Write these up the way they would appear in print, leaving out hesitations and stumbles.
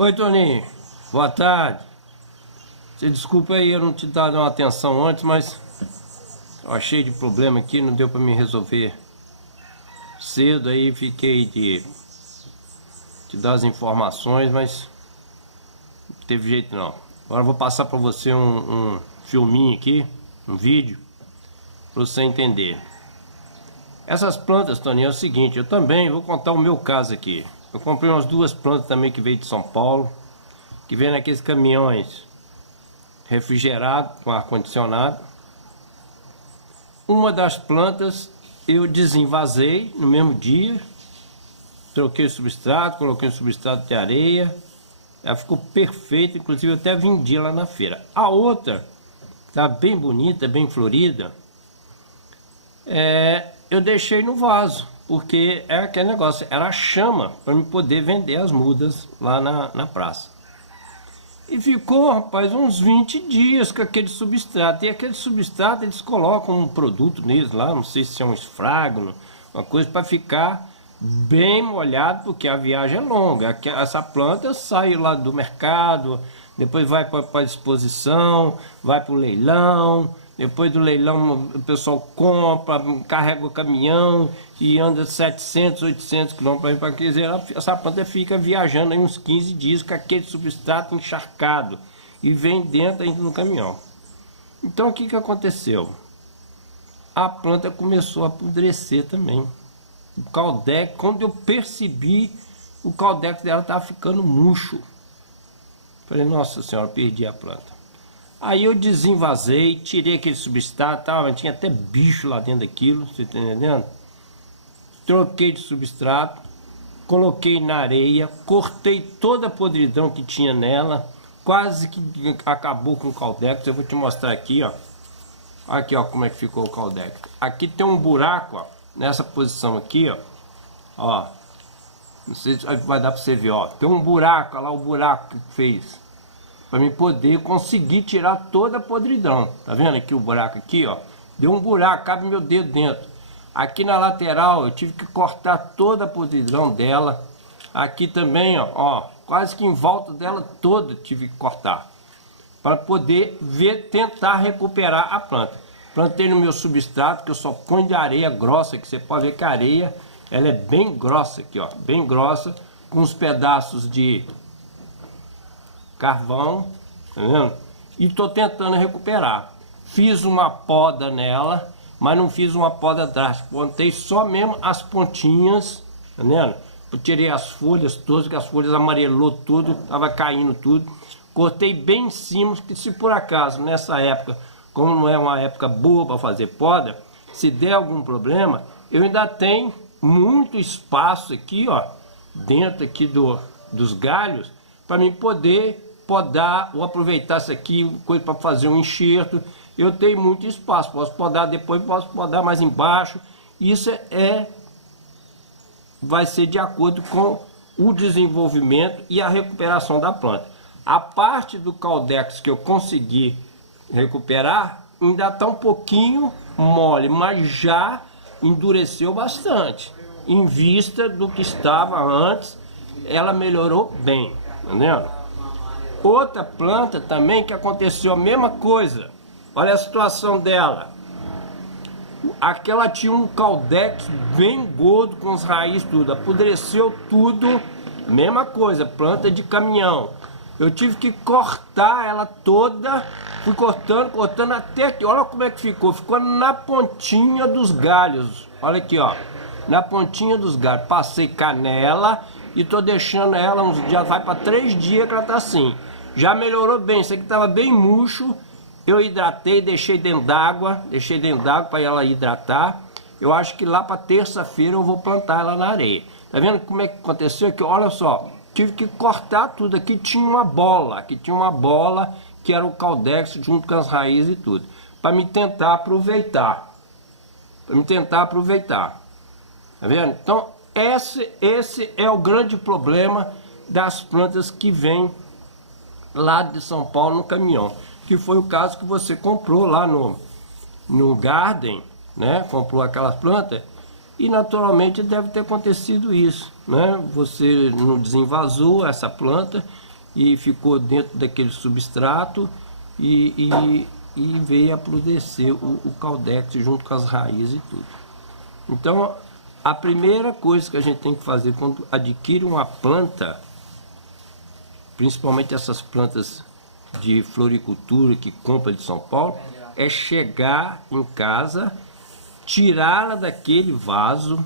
Oi, Toninho. Boa tarde. Você desculpa aí eu não te dar uma atenção antes, mas eu achei de problema aqui, não deu para me resolver cedo, aí fiquei de te dar as informações, mas não teve jeito não. Agora eu vou passar para você um filminho aqui, um vídeo, para você entender. Essas plantas, Toninho, é o seguinte, eu também vou contar o meu caso aqui. Eu comprei umas duas plantas também que veio de São Paulo, que vem naqueles caminhões refrigerados com ar-condicionado. Uma das plantas eu desenvasei no mesmo dia, troquei o substrato, coloquei o substrato de areia, ela ficou perfeita, inclusive eu até vendi lá na feira. A outra, tá bem bonita, bem florida, eu deixei no vaso, porque é aquele negócio, era chama para me poder vender as mudas lá na praça. E ficou, rapaz, uns 20 dias com aquele substrato. E aquele substrato eles colocam um produto neles lá, não sei se é um esfragno, uma coisa para ficar bem molhado, porque a viagem é longa. Essa planta sai lá do mercado, depois vai para a exposição, vai para o leilão. Depois do leilão o pessoal compra, carrega o caminhão e anda 700, 800 quilômetros para dizer, essa planta fica viajando aí uns 15 dias com aquele substrato encharcado e vem dentro ainda no caminhão. Então o que aconteceu? A planta começou a apodrecer também. O caldex, quando eu percebi, o caldex dela estava ficando murcho. Falei, nossa senhora, perdi a planta. Aí eu desenvasei, tirei aquele substrato, mas tinha até bicho lá dentro daquilo, você tá entendendo? Troquei de substrato, coloquei na areia, cortei toda a podridão que tinha nela, quase que acabou com o caldex. Eu vou te mostrar aqui, ó. Aqui, ó, como é que ficou o caldex. Aqui tem um buraco, ó, nessa posição aqui, ó. Ó, não sei se vai dar para você ver, ó. Tem um buraco, olha lá o buraco que fez. Para mim poder conseguir tirar toda a podridão. Tá vendo aqui o buraco aqui, ó? Deu um buraco, cabe meu dedo dentro. Aqui na lateral eu tive que cortar toda a podridão dela. Aqui também, ó, quase que em volta dela toda tive que cortar. Para poder tentar recuperar a planta. Plantei no meu substrato, que eu só ponho de areia grossa, que você pode ver que a areia, ela é bem grossa aqui, ó. Bem grossa, com uns pedaços de carvão, tá vendo? E tô tentando recuperar. Fiz uma poda nela, mas não fiz uma poda drástica. Plantei só mesmo as pontinhas, tá vendo? Eu tirei as folhas todas, que as folhas amarelou tudo, tava caindo tudo. Cortei bem em cima, que se por acaso nessa época, como não é uma época boa para fazer poda, se der algum problema, eu ainda tenho muito espaço aqui, ó, dentro aqui dos galhos, para mim poder podar ou aproveitar isso aqui, coisa para fazer um enxerto. Eu tenho muito espaço, posso podar depois, posso podar mais embaixo. Isso vai ser de acordo com o desenvolvimento e a recuperação da planta. A parte do caldex que eu consegui recuperar ainda está um pouquinho mole, mas já endureceu bastante. Em vista do que estava antes, ela melhorou bem, entendeu? Outra planta também que aconteceu a mesma coisa. Olha a situação dela. Aquela tinha um caldex bem gordo, com as raízes tudo, apodreceu tudo. Mesma coisa, planta de caminhão. Eu tive que cortar ela toda. Fui cortando até aqui. Olha como é que ficou. Ficou na pontinha dos galhos. Olha aqui, ó. Na pontinha dos galhos. Passei canela e tô deixando ela uns dias, vai para 3 dias que ela tá assim. Já melhorou bem, isso aqui estava bem murcho. Eu hidratei, deixei dentro d'água para ela hidratar. Eu acho que lá para terça-feira eu vou plantar ela na areia. Tá vendo como é que aconteceu aqui? Olha só, tive que cortar tudo. Aqui tinha uma bola, que era o caldex junto com as raízes e tudo, para me tentar aproveitar. Tá vendo? Então esse é o grande problema das plantas que vêm lá de São Paulo no caminhão, que foi o caso que você comprou lá no Garden, né? Comprou aquelas plantas e naturalmente deve ter acontecido isso, né? Você não desenvasou essa planta e ficou dentro daquele substrato e veio a apodrecer o caudex junto com as raízes e tudo. Então, a primeira coisa que a gente tem que fazer quando adquire uma planta, principalmente essas plantas de floricultura que compra de São Paulo, é chegar em casa, tirá-la daquele vaso,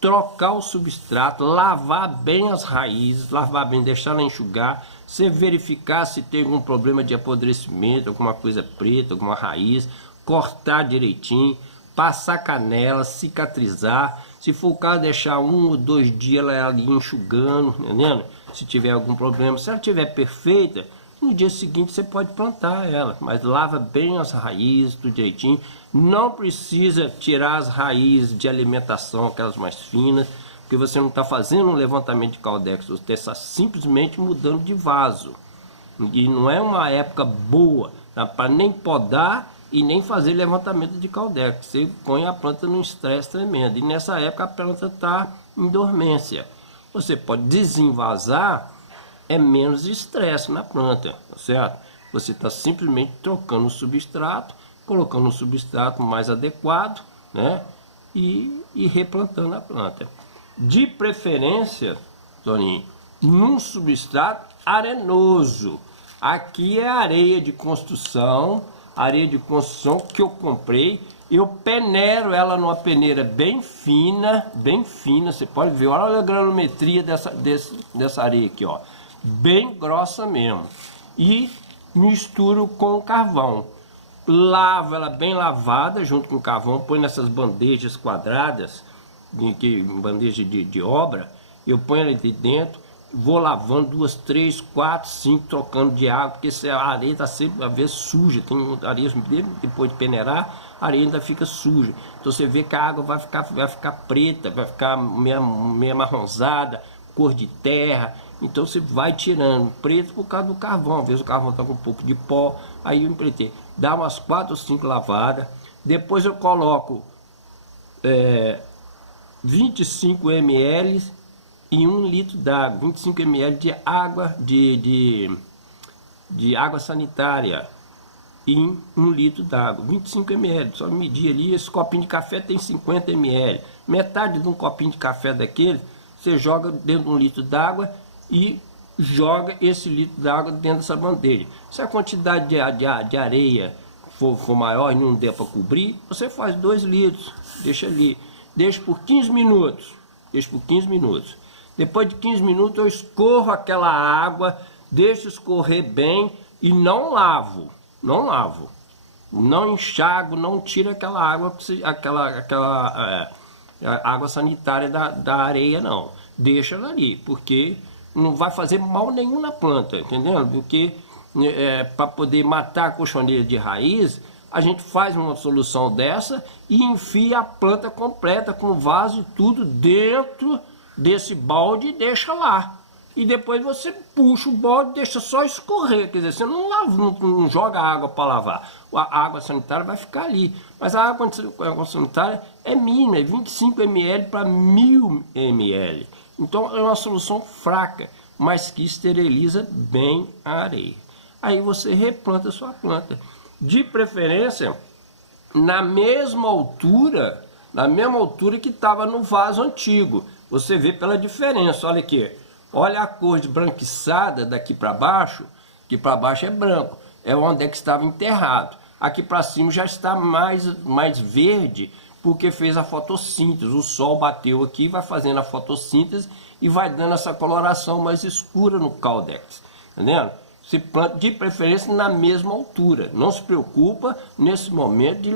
trocar o substrato, lavar bem as raízes, lavar bem, deixar ela enxugar, você verificar se tem algum problema de apodrecimento, alguma coisa preta, alguma raiz, cortar direitinho, passar canela, cicatrizar, se for o caso deixar 1 ou 2 dias ela ali enxugando, entendendo? Se tiver algum problema, se ela estiver perfeita, no dia seguinte você pode plantar ela, mas lava bem as raízes, tudo direitinho. Não precisa tirar as raízes de alimentação, aquelas mais finas, porque você não está fazendo um levantamento de caudex, você está simplesmente mudando de vaso. E não é uma época boa para nem podar e nem fazer levantamento de caudex. Você põe a planta num estresse tremendo. E nessa época a planta está em dormência. Você pode desenvasar, é menos estresse na planta, tá certo? Você está simplesmente trocando o substrato, colocando um substrato mais adequado, né? E replantando a planta. De preferência, Toninho, num substrato arenoso. Aqui é areia de construção que eu comprei. Eu peneiro ela numa peneira bem fina, você pode ver, olha a granulometria dessa areia aqui, ó, bem grossa mesmo. E misturo com carvão. Lavo ela bem lavada junto com o carvão, põe nessas bandejas quadradas, bandeja de obra, eu ponho ela de dentro, vou lavando 2, 3, 4, 5, trocando de água, porque a areia está sempre, às vezes, suja. Tem areia, depois de peneirar, a areia ainda fica suja. Então você vê que a água vai ficar preta, vai ficar meio marronzada, cor de terra. Então você vai tirando preto por causa do carvão. Às vezes o carvão está com um pouco de pó, aí eu empretei. Dá umas 4 ou 5 lavadas. Depois eu coloco 25 ml e 1 litro d'água, 25 ml de água de água sanitária em 1 litro d'água, 25 ml, só medir ali. Esse copinho de café tem 50 ml, metade de um copinho de café daquele, você joga dentro de 1 litro d'água e joga esse litro d'água dentro dessa bandeja. Se a quantidade de areia for maior e não der para cobrir, você faz 2 litros, deixa ali, deixa por 15 minutos, Depois de 15 minutos eu escorro aquela água, deixo escorrer bem e não lavo, não enxago, não tiro aquela água, água sanitária da areia, não. Deixa ela ali, porque não vai fazer mal nenhum na planta, entendeu? Porque para poder matar a cochoneira de raiz, a gente faz uma solução dessa e enfia a planta completa com vaso e tudo dentro desse balde e deixa lá. E depois você puxa o balde e deixa só escorrer, quer dizer, você não lava, não joga água para lavar. A água sanitária vai ficar ali, mas a água sanitária é mínima, é 25 ml para 1000 ml. Então é uma solução fraca, mas que esteriliza bem a areia. Aí você replanta a sua planta, de preferência na mesma altura que estava no vaso antigo. Você vê pela diferença, olha aqui, olha a cor esbranquiçada daqui para baixo, que para baixo é branco, é onde é que estava enterrado. Aqui para cima já está mais verde, porque fez a fotossíntese, o sol bateu aqui, vai fazendo a fotossíntese e vai dando essa coloração mais escura no caudex, entendeu? Se planta de preferência na mesma altura, não se preocupa nesse momento de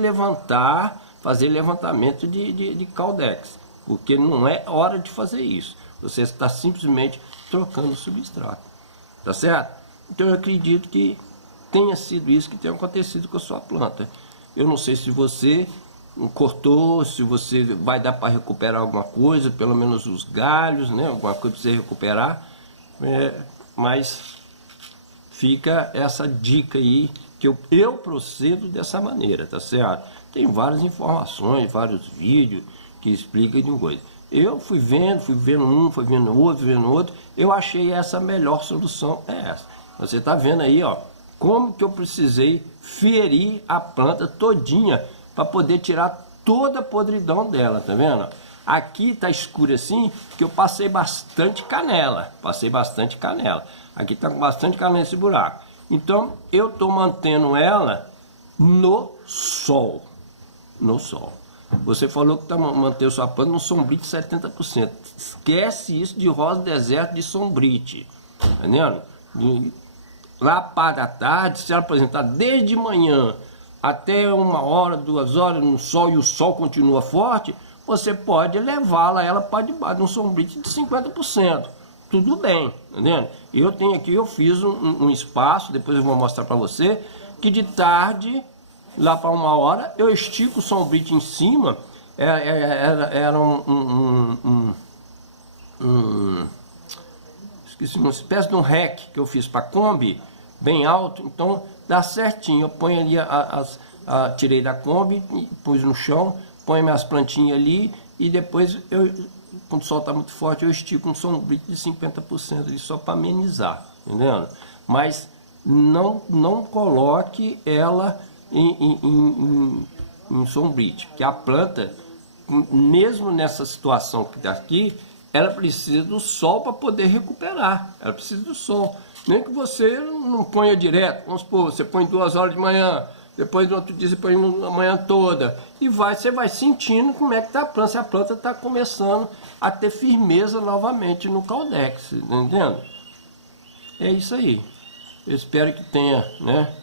fazer levantamento de caudex, porque não é hora de fazer isso, você está simplesmente trocando o substrato, tá certo? Então eu acredito que tenha sido isso que tenha acontecido com a sua planta. Eu não sei se você cortou, se você vai dar para recuperar alguma coisa, pelo menos os galhos, né? Alguma coisa para você recuperar, mas fica essa dica aí, que eu procedo dessa maneira, tá certo? Tem várias informações, vários vídeos que explicam de coisa. Eu fui vendo um, fui vendo outro, eu achei essa a melhor solução, é essa. Você tá vendo aí, ó, como que eu precisei ferir a planta todinha para poder tirar toda a podridão dela, tá vendo? Aqui tá escuro assim, que eu passei bastante canela, Aqui tá com bastante canela nesse buraco. Então, eu tô mantendo ela no sol. Você falou que tá mantendo sua planta no sombrite 70%. Esquece isso de rosa deserto de sombrite, entendendo? Lá para da tarde, se ela apresentar desde manhã até 1 hora, 2 horas no sol e o sol continua forte, você pode levá-la ela para debaixo de um sombrite de 50%. Tudo bem, entendendo? Eu tenho aqui, eu fiz um espaço, depois eu vou mostrar para você, que de tarde, lá para 1 hora, eu estico o sombrite em cima, era esqueci, uma espécie de um rack que eu fiz para Kombi, bem alto, então dá certinho. Eu ponho ali, tirei da Kombi, pus no chão, ponho minhas plantinhas ali e depois, quando o sol está muito forte, eu estico um sombrite de 50% ali só para amenizar, entendendo? Mas não coloque ela em sombrite, que a planta, mesmo nessa situação que está aqui, ela precisa do sol para poder recuperar, ela precisa do sol. Nem que você não ponha direto, vamos supor, você põe 2 horas de manhã, depois no outro dia você põe a manhã toda, e você vai sentindo como é que está a planta, se a planta está começando a ter firmeza novamente no Caldex, entendendo? É isso aí. Eu espero que tenha, né?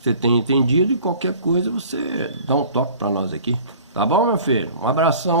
Você tenha entendido, e qualquer coisa você dá um toque para nós aqui. Tá bom, meu filho? Um abração aí.